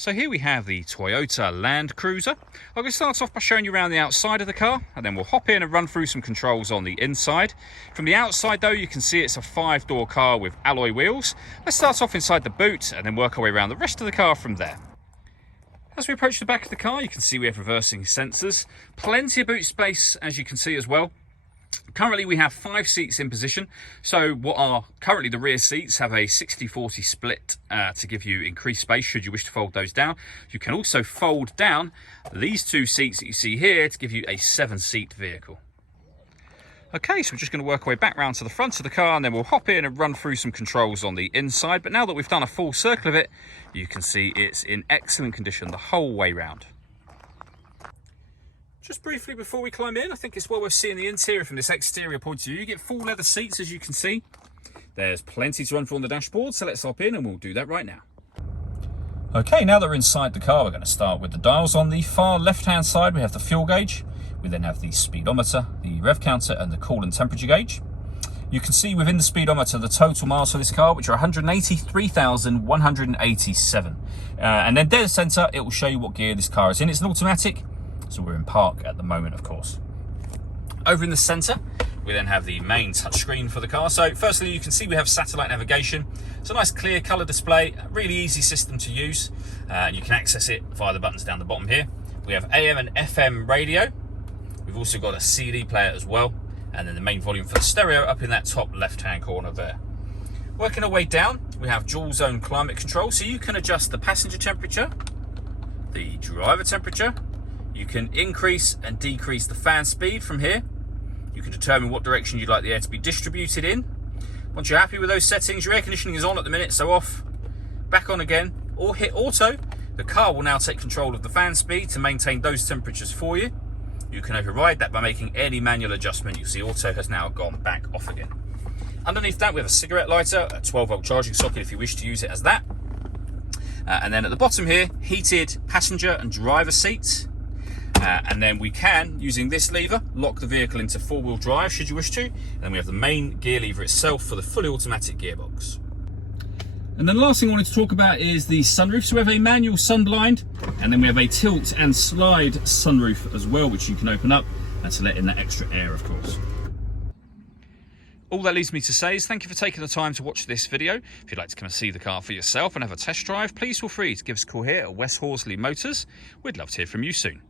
So here we have the Toyota Land Cruiser. I'm going to start off by showing you around the outside of the car, and then we'll hop in and run through some controls on the inside. From the outside though, you can see it's a 5-door car with alloy wheels. Let's start off inside the boot and then work our way around the rest of the car from there. As we approach the back of the car, you can see we have reversing sensors. Plenty of boot space, as you can see as well. Currently we have 5 seats in position, so what are currently the rear seats have a 60-40 split to give you increased space should you wish to fold those down. You can also fold down these 2 seats that you see here to give you a 7-seat vehicle. Okay, so we're just going to work our way back round to the front of the car and then we'll hop in and run through some controls on the inside. But now that we've done a full circle of it, you can see it's in excellent condition the whole way round. Just briefly before we climb in, I think it's well worth seeing the interior from this exterior point of view. You get full leather seats, as you can see. There's plenty to run through on the dashboard, so let's hop in and we'll do that right now. Okay, now that we're inside the car, we're going to start with the dials. On the far left-hand side, we have the fuel gauge. We then have the speedometer, the rev counter, and the coolant temperature gauge. You can see within the speedometer the total miles for this car, which are 183,187. And then dead center, it will show you what gear this car is in. It's an automatic. So we're in park at the moment, of course. Over in the center, we then have the main touchscreen for the car. So firstly, you can see we have satellite navigation. It's a nice clear color display, a really easy system to use. You can access it via the buttons down the bottom here. We have AM and FM radio. We've also got a CD player as well. And then the main volume for the stereo up in that top left-hand corner there. Working our way down, we have dual zone climate control. So you can adjust the passenger temperature, the driver temperature. You can increase and decrease the fan speed from here. You can determine what direction you'd like the air to be distributed in. Once you're happy with those settings, your air conditioning is on at the minute, so off, back on again, or hit auto. The car will now take control of the fan speed to maintain those temperatures for you. You can override that by making any manual adjustment. You see auto has now gone back off again. Underneath that, we have a cigarette lighter, a 12-volt charging socket if you wish to use it as that. And then at the bottom here, heated passenger and driver seats. And then we can, using this lever, lock the vehicle into 4-wheel drive should you wish to. And then we have the main gear lever itself for the fully automatic gearbox. And then the last thing I wanted to talk about is the sunroof. So we have a manual sunblind, and then we have a tilt and slide sunroof as well, which you can open up and to let in that extra air, of course. All that leaves me to say is thank you for taking the time to watch this video. If you'd like to come and see the car for yourself and have a test drive, please feel free to give us a call here at West Horsley Motors. We'd love to hear from you soon.